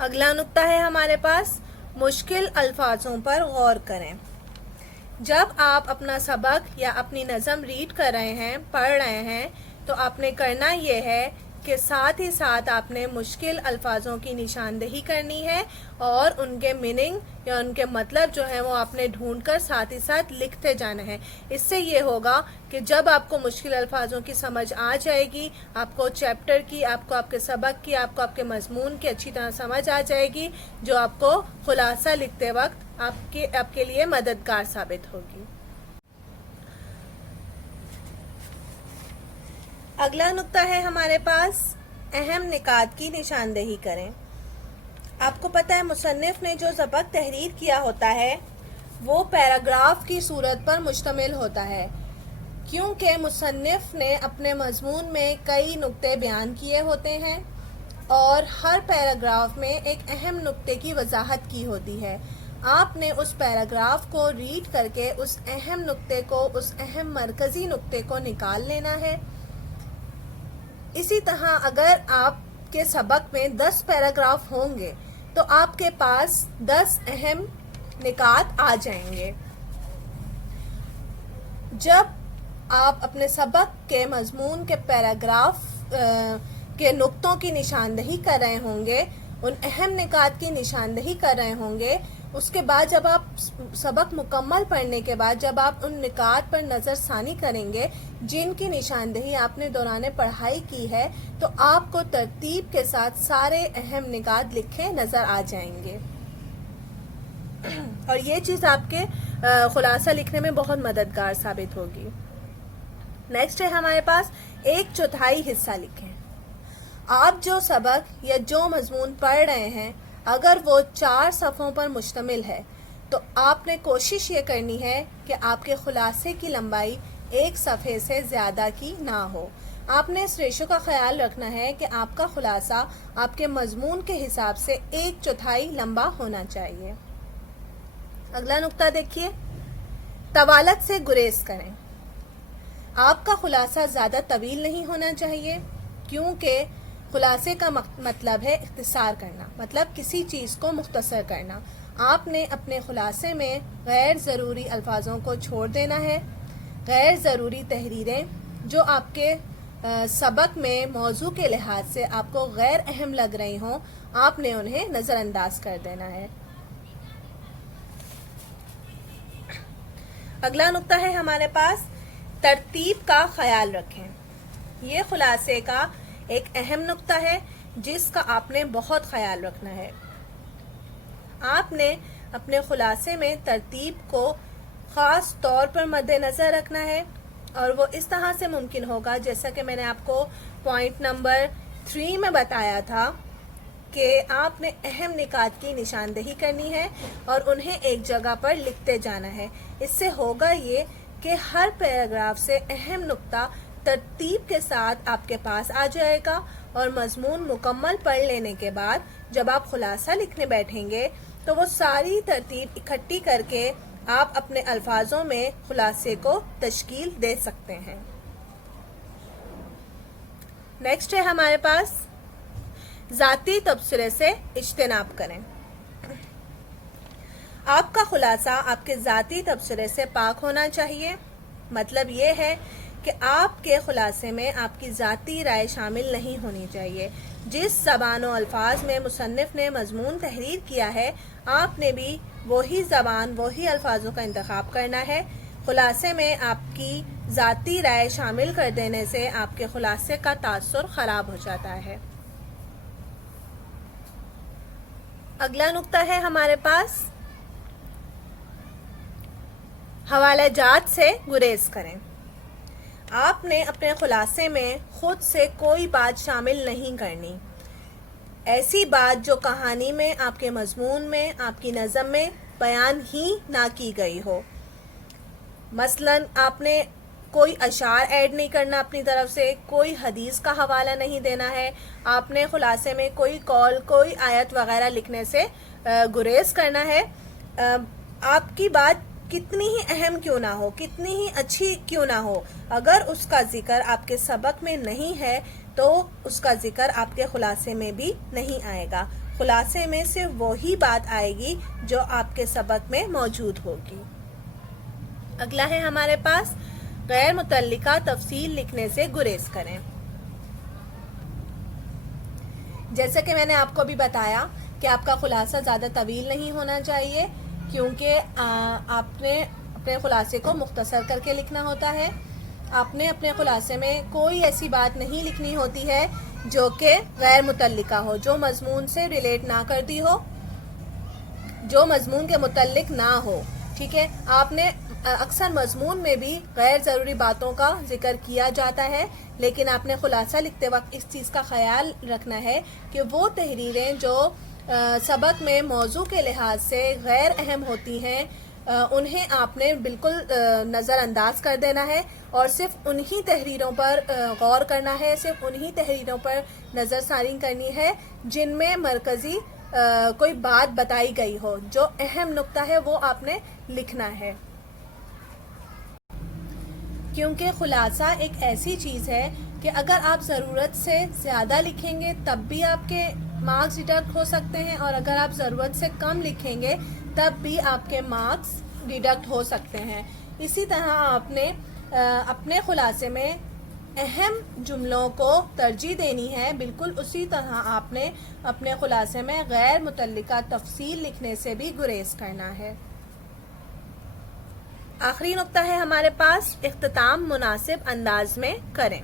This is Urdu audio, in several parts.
اگلا نقطہ ہے ہمارے پاس مشکل الفاظوں پر غور کریں. جب آپ اپنا سبق یا اپنی نظم ریڈ کر رہے ہیں، پڑھ رہے ہیں، تو آپ نے کرنا یہ ہے کہ ساتھ ہی ساتھ آپ نے مشکل الفاظوں کی نشاندہی کرنی ہے اور ان کے میننگ یا ان کے مطلب جو ہے وہ آپ نے ڈھونڈ کر ساتھ ہی ساتھ لکھتے جانا ہے. اس سے یہ ہوگا کہ جب آپ کو مشکل الفاظوں کی سمجھ آ جائے گی، آپ کو چیپٹر کی، آپ کو آپ کے سبق کی، آپ کو آپ کے مضمون کی اچھی طرح سمجھ آ جائے گی، جو آپ کو خلاصہ لکھتے وقت آپ کے لیے مددگار ثابت ہوگی. اگلا نقطہ ہے ہمارے پاس اہم نکات کی نشاندہی کریں. آپ کو پتہ ہے مصنف نے جو سبق تحریر کیا ہوتا ہے وہ پیراگراف کی صورت پر مشتمل ہوتا ہے، کیونکہ مصنف نے اپنے مضمون میں کئی نقطے بیان کیے ہوتے ہیں اور ہر پیراگراف میں ایک اہم نقطے کی وضاحت کی ہوتی ہے. آپ نے اس پیراگراف کو ریڈ کر کے اس اہم نقطے کو، اس اہم مرکزی نقطے کو نکال لینا ہے. اسی طرح اگر آپ کے سبق میں 10 پیراگراف ہوں گے تو آپ کے پاس 10 اہم نکات آ جائیں گے. جب آپ اپنے سبق کے مضمون کے پیراگراف کے نقطوں کی نشاندہی کر رہے ہوں گے، ان اہم نکات کی نشاندہی کر رہے ہوں گے، اس کے بعد جب آپ سبق مکمل پڑھنے کے بعد جب آپ ان نکات پر نظر ثانی کریں گے جن کی نشاندہی آپ نے دوران پڑھائی کی ہے، تو آپ کو ترتیب کے ساتھ سارے اہم نکات لکھے نظر آ جائیں گے اور یہ چیز آپ کے خلاصہ لکھنے میں بہت مددگار ثابت ہوگی. نیکسٹ ہے ہمارے پاس 1/4 حصہ لکھیں. آپ جو سبق یا جو مضمون پڑھ رہے ہیں اگر وہ 4 صفحوں پر مشتمل ہے تو آپ نے کوشش یہ کرنی ہے کہ آپ کے خلاصے کی لمبائی 1 صفحے سے زیادہ کی نہ ہو. آپ نے اس ریشو کا خیال رکھنا ہے کہ آپ کا خلاصہ آپ کے مضمون کے حساب سے 1/4 لمبا ہونا چاہیے. اگلا نقطہ دیکھیے، طوالت سے گریز کریں. آپ کا خلاصہ زیادہ طویل نہیں ہونا چاہیے، کیونکہ خلاصے کا مطلب ہے اختصار کرنا، مطلب کسی چیز کو مختصر کرنا. آپ نے اپنے خلاصے میں غیر ضروری الفاظوں کو چھوڑ دینا ہے. غیر ضروری تحریریں جو آپ کے سبق میں موضوع کے لحاظ سے آپ کو غیر اہم لگ رہی ہوں، آپ نے انہیں نظر انداز کر دینا ہے. اگلا نقطہ ہے ہمارے پاس ترتیب کا خیال رکھیں. یہ خلاصے کا ایک اہم نقطہ ہے جس کا آپ نے بہت خیال رکھنا ہے. آپ نے اپنے خلاصے میں ترتیب کو خاص طور پر مد نظر رکھنا ہے اور وہ اس طرح سے ممکن ہوگا جیسا کہ میں نے آپ کو پوائنٹ نمبر 3 میں بتایا تھا کہ آپ نے اہم نکات کی نشاندہی کرنی ہے اور انہیں ایک جگہ پر لکھتے جانا ہے. اس سے ہوگا یہ کہ ہر پیراگراف سے اہم نقطہ ترتیب کے ساتھ آپ کے پاس آ جائے گا اور مضمون مکمل پڑھ لینے کے بعد جب آپ خلاصہ لکھنے بیٹھیں گے تو وہ ساری ترتیب اکٹھی کر کے آپ اپنے الفاظوں میں خلاصے کو تشکیل دے سکتے ہیں. نیکسٹ ہے ہمارے پاس ذاتی تبصرے سے اجتناب کریں. آپ کا خلاصہ آپ کے ذاتی تبصرے سے پاک ہونا چاہیے. مطلب یہ ہے کہ آپ کے خلاصے میں آپ کی ذاتی رائے شامل نہیں ہونی چاہیے. جس زبان و الفاظ میں مصنف نے مضمون تحریر کیا ہے آپ نے بھی وہی زبان وہی الفاظوں کا انتخاب کرنا ہے. خلاصے میں آپ کی ذاتی رائے شامل کر دینے سے آپ کے خلاصے کا تاثر خراب ہو جاتا ہے. اگلا نقطہ ہے ہمارے پاس حوالہ جات سے گریز کریں. آپ نے اپنے خلاصے میں خود سے کوئی بات شامل نہیں کرنی. ایسی بات جو کہانی میں، آپ کے مضمون میں، آپ کی نظم میں بیان ہی نہ کی گئی ہو. مثلا آپ نے کوئی اشعار ایڈ نہیں کرنا اپنی طرف سے، کوئی حدیث کا حوالہ نہیں دینا ہے. آپ نے خلاصے میں کوئی قول، کوئی آیت وغیرہ لکھنے سے گریز کرنا ہے. آپ کی بات کتنی ہی اہم کیوں نہ ہو، کتنی ہی اچھی کیوں نہ ہو، اگر اس کا ذکر آپ کے سبق میں نہیں ہے تو اس کا ذکر آپ کے خلاصے میں بھی نہیں آئے گا. خلاصے میں صرف وہی بات آئے گی جو آپ کے سبق میں موجود ہوگی۔ اگلا ہے ہمارے پاس غیر متعلقہ تفصیل لکھنے سے گریز کریں۔ جیسا کہ میں نے آپ کو بھی بتایا کہ آپ کا خلاصہ زیادہ طویل نہیں ہونا چاہیے، کیونکہ آپ نے اپنے خلاصے کو مختصر کر کے لکھنا ہوتا ہے۔ آپ نے اپنے خلاصے میں کوئی ایسی بات نہیں لکھنی ہوتی ہے جو کہ غیر متعلقہ ہو، جو مضمون سے ریلیٹ نہ کرتی ہو، جو مضمون کے متعلق نہ ہو، ٹھیک ہے۔ آپ نے اکثر مضمون میں بھی غیر ضروری باتوں کا ذکر کیا جاتا ہے، لیکن آپ نے خلاصہ لکھتے وقت اس چیز کا خیال رکھنا ہے کہ وہ تحریریں جو سبق میں موضوع کے لحاظ سے غیر اہم ہوتی ہیں انہیں آپ نے بالکل نظر انداز کر دینا ہے، اور صرف انہی تحریروں پر غور کرنا ہے، صرف انہی تحریروں پر نظر ثانی کرنی ہے جن میں مرکزی کوئی بات بتائی گئی ہو، جو اہم نقطہ ہے وہ آپ نے لکھنا ہے۔ کیونکہ خلاصہ ایک ایسی چیز ہے کہ اگر آپ ضرورت سے زیادہ لکھیں گے تب بھی آپ کے مارکس ڈیڈکٹ ہو سکتے ہیں، اور اگر آپ ضرورت سے کم لکھیں گے تب بھی آپ کے مارکس ڈیڈکٹ ہو سکتے ہیں۔ اسی طرح آپ نے اپنے خلاصے میں اہم جملوں کو ترجیح دینی ہے، بالکل اسی طرح آپ نے اپنے خلاصے میں غیر متعلقہ تفصیل لکھنے سے بھی گریز کرنا ہے۔ آخری نقطہ ہے ہمارے پاس، اختتام مناسب انداز میں کریں۔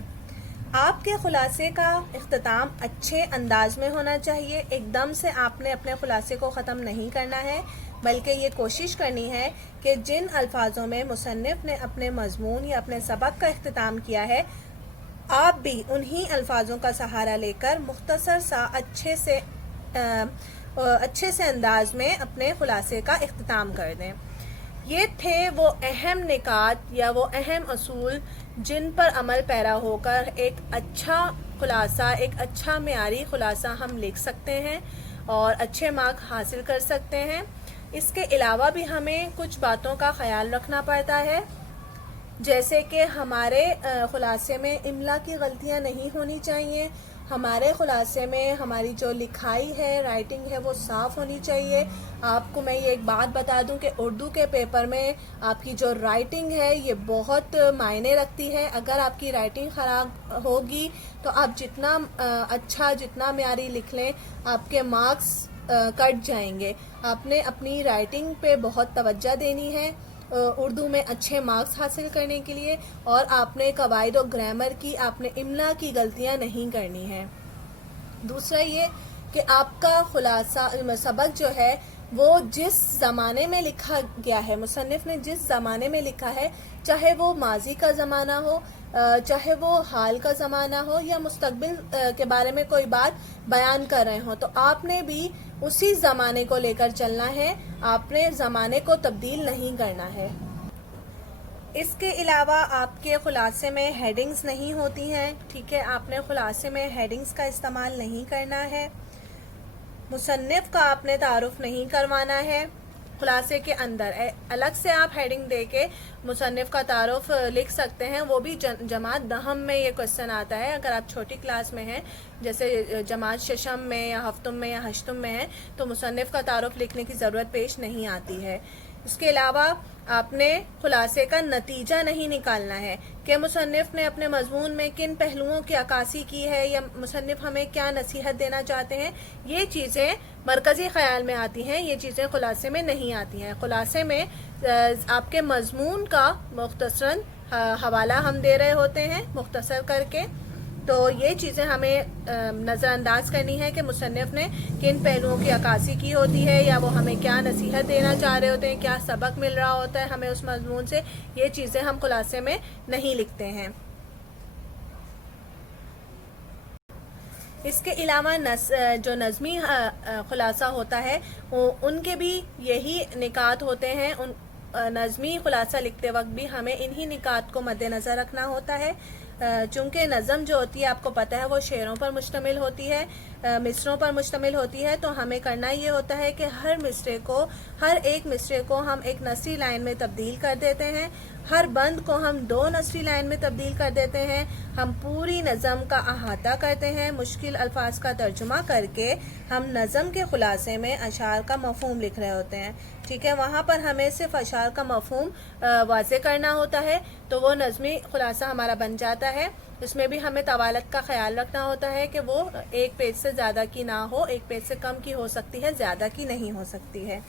آپ کے خلاصے کا اختتام اچھے انداز میں ہونا چاہیے۔ ایک دم سے آپ نے اپنے خلاصے کو ختم نہیں کرنا ہے، بلکہ یہ کوشش کرنی ہے کہ جن الفاظوں میں مصنف نے اپنے مضمون یا اپنے سبق کا اختتام کیا ہے، آپ بھی انہی الفاظوں کا سہارا لے کر مختصر سا اچھے سے انداز میں اپنے خلاصے کا اختتام کر دیں۔ یہ تھے وہ اہم نکات یا وہ اہم اصول جن پر عمل پیرا ہو کر ایک اچھا خلاصہ، ایک اچھا معیاری خلاصہ ہم لکھ سکتے ہیں اور اچھے مارک حاصل کر سکتے ہیں۔ اس کے علاوہ بھی ہمیں کچھ باتوں کا خیال رکھنا پڑتا ہے، جیسے کہ ہمارے خلاصے میں املا کی غلطیاں نہیں ہونی چاہیے، ہمارے خلاصے میں ہماری جو لکھائی ہے، رائٹنگ ہے، وہ صاف ہونی چاہیے۔ آپ کو میں یہ ایک بات بتا دوں کہ اردو کے پیپر میں آپ کی جو رائٹنگ ہے یہ بہت معنی رکھتی ہے۔ اگر آپ کی رائٹنگ خراب ہوگی تو آپ جتنا اچھا، جتنا معیاری لکھ لیں، آپ کے مارکس کٹ جائیں گے۔ آپ نے اپنی رائٹنگ پہ بہت توجہ دینی ہے اردو میں اچھے مارکس حاصل کرنے کے لیے، اور آپ نے قواعد و گرامر کی، آپ نے املا کی غلطیاں نہیں کرنی ہیں۔ دوسرا یہ کہ آپ کا خلاصہ سبق جو ہے وہ جس زمانے میں لکھا گیا ہے، مصنف نے جس زمانے میں لکھا ہے، چاہے وہ ماضی کا زمانہ ہو، چاہے وہ حال کا زمانہ ہو، یا مستقبل کے بارے میں کوئی بات بیان کر رہے ہوں، تو آپ نے بھی اسی زمانے کو لے کر چلنا ہے، آپ نے زمانے کو تبدیل نہیں کرنا ہے۔ اس کے علاوہ آپ کے خلاصے میں ہیڈنگز نہیں ہوتی ہیں، ٹھیک ہے، آپ نے خلاصے میں ہیڈنگز کا استعمال نہیں کرنا ہے، مصنف کا آپ نے تعارف نہیں کروانا ہے خلاصے کے اندر۔ الگ سے آپ ہیڈنگ دے کے مصنف کا تعارف لکھ سکتے ہیں، وہ بھی جماعت دہم میں یہ کوشچن آتا ہے۔ اگر آپ چھوٹی کلاس میں ہیں، جیسے جماعت ششم میں یا ہفتم میں یا ہشتم میں ہیں، تو مصنف کا تعارف لکھنے کی ضرورت پیش نہیں آتی ہے۔ اس کے علاوہ آپ نے خلاصے کا نتیجہ نہیں نکالنا ہے کہ مصنف نے اپنے مضمون میں کن پہلوؤں کی عکاسی کی ہے، یا مصنف ہمیں کیا نصیحت دینا چاہتے ہیں۔ یہ چیزیں مرکزی خیال میں آتی ہیں، یہ چیزیں خلاصے میں نہیں آتی ہیں۔ خلاصے میں آپ کے مضمون کا مختصراً حوالہ ہم دے رہے ہوتے ہیں مختصر کر کے، تو یہ چیزیں ہمیں نظر انداز کرنی ہے کہ مصنف نے کن پہلوؤں کی عکاسی کی ہوتی ہے، یا وہ ہمیں کیا نصیحت دینا چاہ رہے ہوتے ہیں، کیا سبق مل رہا ہوتا ہے ہمیں اس مضمون سے۔ یہ چیزیں ہم خلاصے میں نہیں لکھتے ہیں۔ اس کے علاوہ جو نظمی خلاصہ ہوتا ہے ان کے بھی یہی نکات ہوتے ہیں۔ نظمی خلاصہ لکھتے وقت بھی ہمیں انہی نکات کو مد نظر رکھنا ہوتا ہے، چونکہ نظم جو ہوتی ہے آپ کو پتہ ہے وہ شعروں پر مشتمل ہوتی ہے، مصروں پر مشتمل ہوتی ہے، تو ہمیں کرنا یہ ہوتا ہے کہ ہر ایک مصرے کو ہم ایک نثری لائن میں تبدیل کر دیتے ہیں، ہر بند کو ہم 2 نثری لائن میں تبدیل کر دیتے ہیں. ہم پوری نظم کا احاطہ کرتے ہیں. مشکل الفاظ کا ترجمہ کر کے ہم نظم کے خلاصے میں اشعار کا مفہوم لکھ رہے ہوتے ہیں. ٹھیک ہے، وہاں پر ہمیں صرف اشعار کا مفہوم واضح کرنا ہوتا ہے تو وہ نظمی خلاصہ ہمارا بن جاتا ہے. اس میں بھی ہمیں طوالت کا خیال رکھنا ہوتا ہے کہ وہ 1 پیج سے زیادہ کی نہ ہو، 1 پیج سے کم کی ہو سکتی ہے، زیادہ کی نہیں ہو سکتی ہے.